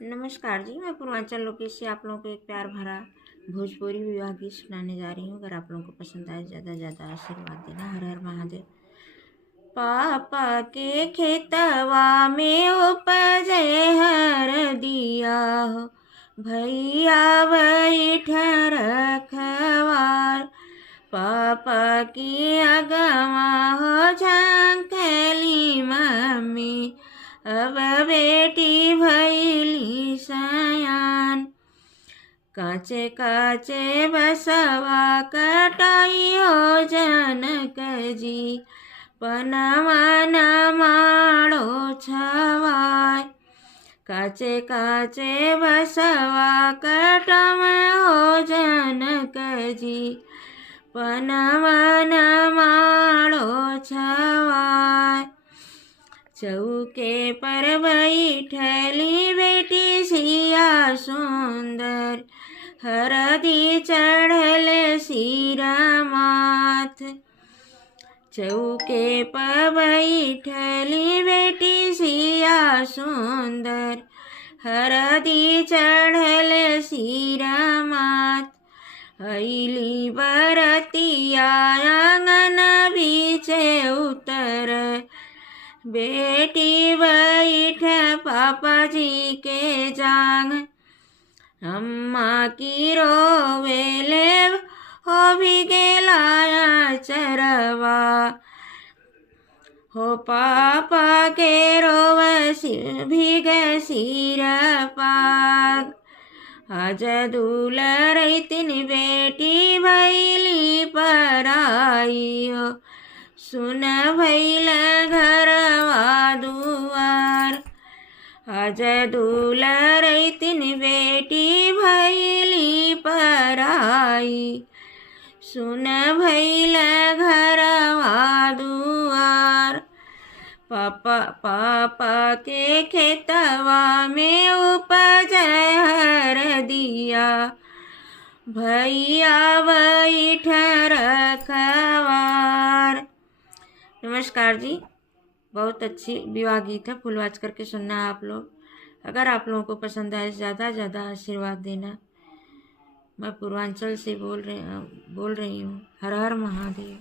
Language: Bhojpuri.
नमस्कार जी, मैं पूर्वांचल लोकेश से आप लोगों को एक प्यार भरा भोजपुरी विवाह गीत सुनाने जा रही हूँ। अगर आप लोगों को पसंद आए ज़्यादा ज़्यादा आशीर्वाद देना। हर हर महादेव। पापा के खेतवा में उपजे हर दिया हो, भैया बैठ रखवार। पापा की अगवा हो झंखली मम्मी, अब बेटी भैली सयान। काचे काचे बसवा कटाई हो जनक जी, पनवन माड़ो छवाय। काचे काचे बसवा कटम हो जनक जी, पनवन माड़ो छवाय। चौके पर बैठली बेटी सिया सुंदर, हरदी चढ़ल सिर माथ। चौके पर बैठली बेटी सिया सुंदर, हरदी चढ़ल सिर माथ। अइली बरतिया आंगन बीचे उतर, बेटी बैठ पापा जी के जांग। अम्मा की रोवेले हो भी गेलाया चरवा, हो पापा के रोवस भीग सिर पाग। आज दुलरैतिन बेटी भैली पराई हो, सुन भैल घरवा दुआर। आज दुलरैतिन बेटी भैली पराई, सुन भैल घरवा दुआर। पापा के खेतवा में उपज हर दिया, भैया बैठ रखवार। नमस्कार जी, बहुत अच्छी विवाह गीत है, फुलवाच करके सुनना आप लोग। अगर आप लोगों को पसंद आए ज़्यादा ज़्यादा आशीर्वाद देना। मैं पूर्वांचल से बोल रही हूँ। हर हर महादेव।